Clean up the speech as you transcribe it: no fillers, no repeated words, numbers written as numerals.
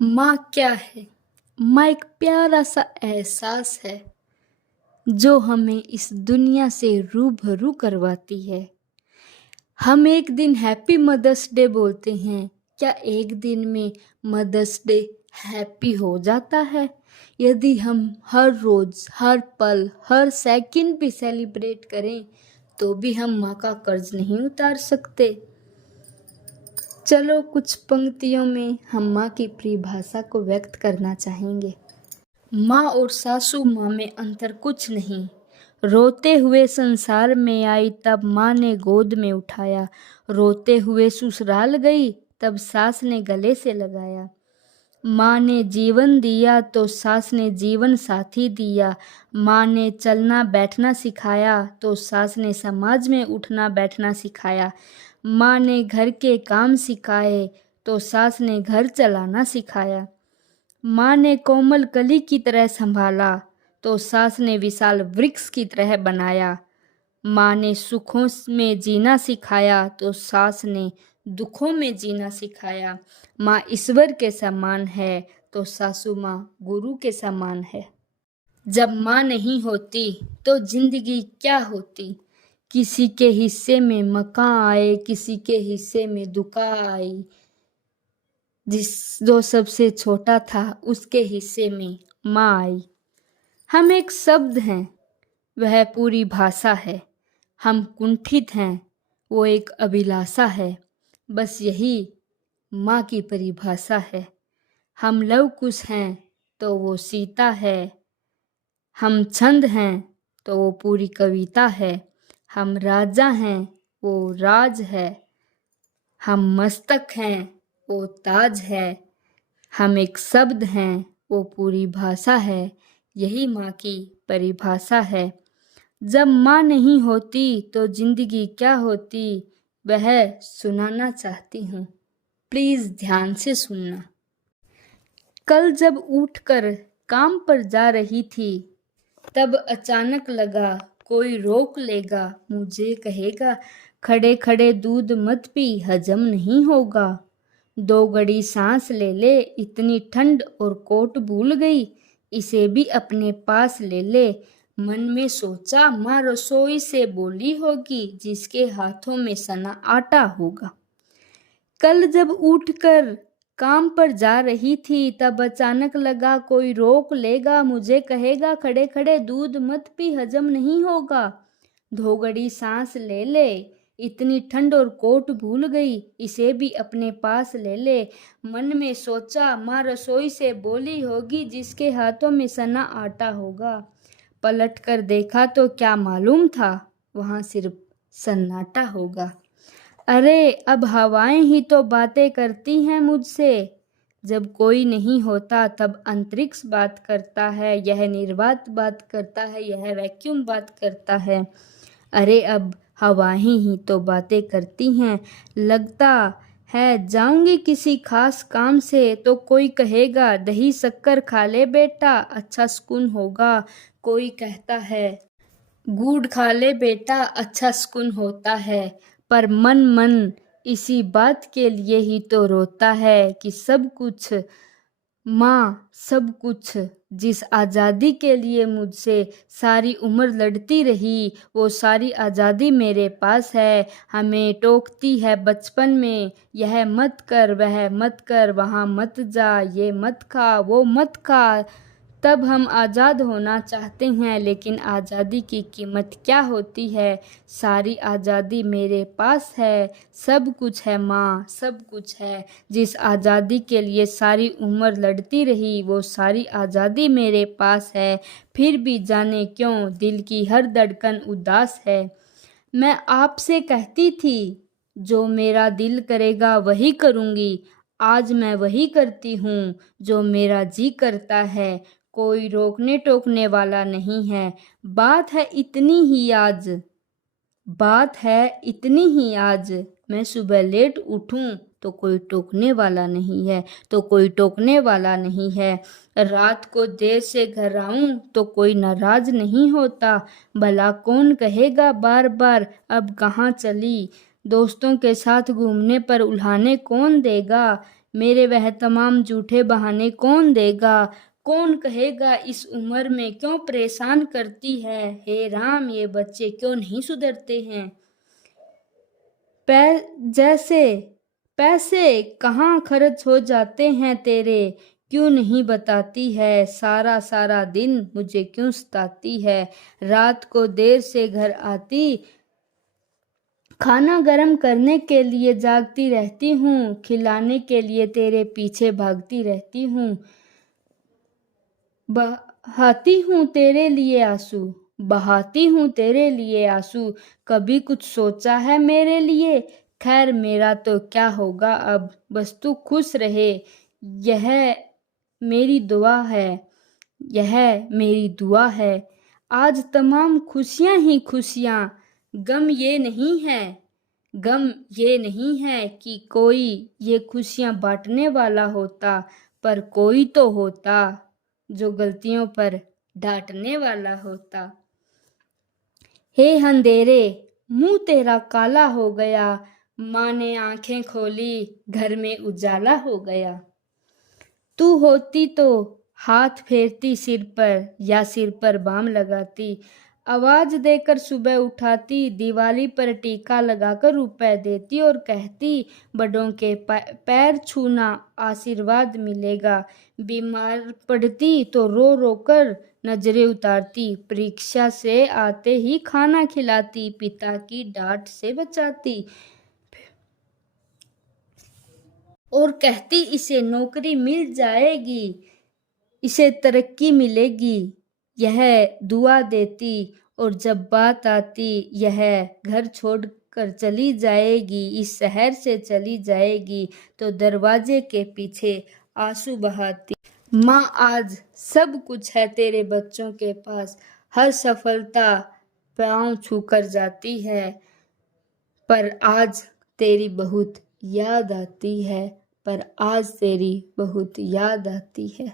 माँ क्या है? माँ एक प्यारा सा एहसास है जो हमें इस दुनिया से रूबरू करवाती है। हम एक दिन हैप्पी मदर्स डे बोलते हैं। क्या एक दिन में मदर्स डे हैप्पी हो जाता है? यदि हम हर रोज, हर पल, हर सेकंड भी सेलिब्रेट करें तो भी हम माँ का कर्ज नहीं उतार सकते। चलो कुछ पंक्तियों में हम माँ की परिभाषा को व्यक्त करना चाहेंगे। माँ और सासू माँ में अंतर कुछ नहीं। रोते हुए संसार में आई तब माँ ने गोद में उठाया। रोते हुए ससुराल गई तब सास ने गले से लगाया। माँ ने जीवन दिया तो सास ने जीवन साथी दिया। माँ ने चलना बैठना सिखाया तो सास ने समाज में उठना बैठना सिखाया। माँ ने घर के काम सिखाए तो सास ने घर चलाना सिखाया। माँ ने कोमल कली की तरह संभाला तो सास ने विशाल वृक्ष की तरह बनाया। माँ ने सुखों में जीना सिखाया तो सास ने दुखों में जीना सिखाया। माँ ईश्वर के समान है तो सासू माँ गुरु के समान है। जब माँ नहीं होती तो जिंदगी क्या होती? किसी के हिस्से में मकान आए, किसी के हिस्से में दुकान आई। जो सबसे छोटा था उसके हिस्से में माँ आई। हम एक शब्द हैं, वह पूरी भाषा है। हम कुंठित हैं, वो एक अभिलाषा है। बस यही माँ की परिभाषा है। हम लव कुश हैं तो वो सीता है। हम छंद हैं तो वो पूरी कविता है। हम राजा हैं वो राज है। हम मस्तक हैं वो ताज है। हम एक शब्द हैं वो पूरी भाषा है। यही माँ की परिभाषा है। जब माँ नहीं होती तो जिंदगी क्या होती, वह सुनाना चाहती हूँ। प्लीज ध्यान से सुनना। कल जब उठकर काम पर जा रही थी तब अचानक लगा कोई रोक लेगा, मुझे कहेगा खड़े खड़े दूध मत पी, हजम नहीं होगा। 2 घड़ी सांस ले ले, इतनी ठंड और कोट भूल गई, इसे भी अपने पास ले ले। मन में सोचा माँ रसोई से बोली होगी, जिसके हाथों में सना आटा होगा। कल जब उठकर काम पर जा रही थी तब अचानक लगा कोई रोक लेगा, मुझे कहेगा खड़े खड़े दूध मत पी, हजम नहीं होगा। 2 घड़ी सांस ले ले, इतनी ठंड और कोट भूल गई, इसे भी अपने पास ले ले। मन में सोचा माँ रसोई से बोली होगी, जिसके हाथों में सना आटा होगा। पलट कर देखा तो क्या मालूम था, वहाँ सिर्फ सन्नाटा होगा। अरे अब हवाएं ही तो बातें करती हैं मुझसे। जब कोई नहीं होता तब अंतरिक्ष बात करता है, यह निर्वात बात करता है, यह वैक्यूम बात करता है। अरे अब हवाएं ही तो बातें करती हैं। लगता है जाऊंगी किसी खास काम से तो कोई कहेगा दही शक्कर खा ले बेटा, अच्छा सुकून होगा। कोई कहता है गुड़ खा ले बेटा, अच्छा सुकून होता है। पर मन मन इसी बात के लिए ही तो रोता है कि सब कुछ माँ, सब कुछ जिस आज़ादी के लिए मुझसे सारी उम्र लड़ती रही, वो सारी आज़ादी मेरे पास है। हमें टोकती है बचपन में, यह मत कर वह मत कर, वहाँ मत जा, ये मत खा वो मत खा। तब हम आज़ाद होना चाहते हैं, लेकिन आज़ादी की कीमत क्या होती है? सारी आज़ादी मेरे पास है, सब कुछ है माँ, सब कुछ है। जिस आज़ादी के लिए सारी उम्र लड़ती रही, वो सारी आज़ादी मेरे पास है। फिर भी जाने क्यों दिल की हर धड़कन उदास है। मैं आपसे कहती थी जो मेरा दिल करेगा वही करूँगी, आज मैं वही करती हूँ जो मेरा जी करता है। कोई रोकने टोकने वाला नहीं है। बात है इतनी ही आज, बात है इतनी ही आज। मैं सुबह लेट उठूं तो कोई टोकने वाला नहीं है, तो कोई टोकने वाला नहीं है। रात को देर से घर आऊं तो कोई नाराज नहीं होता। भला कौन कहेगा बार बार अब कहाँ चली? दोस्तों के साथ घूमने पर उल्हाने कौन देगा? मेरे वह तमाम झूठे बहाने कौन देगा? कौन कहेगा इस उम्र में क्यों परेशान करती है? हे राम, ये बच्चे क्यों नहीं सुधरते हैं? जैसे पैसे कहाँ खर्च हो जाते हैं तेरे, क्यों नहीं बताती है? सारा सारा दिन मुझे क्यों सताती है? रात को देर से घर आती, खाना गरम करने के लिए जागती रहती हूँ, खिलाने के लिए तेरे पीछे भागती रहती हूँ, बहाती हूँ तेरे लिए आंसू, बहाती हूँ तेरे लिए आंसू। कभी कुछ सोचा है मेरे लिए? खैर मेरा तो क्या होगा अब, बस तू खुश रहे, यह मेरी दुआ है, यह मेरी दुआ है। आज तमाम खुशियाँ ही खुशियाँ, गम ये नहीं है, गम ये नहीं है कि कोई ये खुशियाँ बांटने वाला होता, पर कोई तो होता जो गलतियों पर डांटने वाला होता। हे अंधेरे, मुंह तेरा काला हो गया, माँ ने आंखें खोली, घर में उजाला हो गया। तू होती तो हाथ फेरती सिर पर, या सिर पर बाम लगाती, आवाज देकर सुबह उठाती, दिवाली पर टीका लगाकर रुपए देती और कहती बड़ों के पैर छूना आशीर्वाद मिलेगा। बीमार पड़ती तो रो रो कर नजरें उतारती, परीक्षा से आते ही खाना खिलाती, पिता की डांट से बचाती और कहती इसे नौकरी मिल जाएगी, इसे तरक्की मिलेगी, यह दुआ देती। और जब बात आती यह घर छोड़कर चली जाएगी, इस शहर से चली जाएगी, तो दरवाजे के पीछे आंसू बहाती। माँ, आज सब कुछ है तेरे बच्चों के पास, हर सफलता पाँव छूकर जाती है, पर आज तेरी बहुत याद आती है, पर आज तेरी बहुत याद आती है।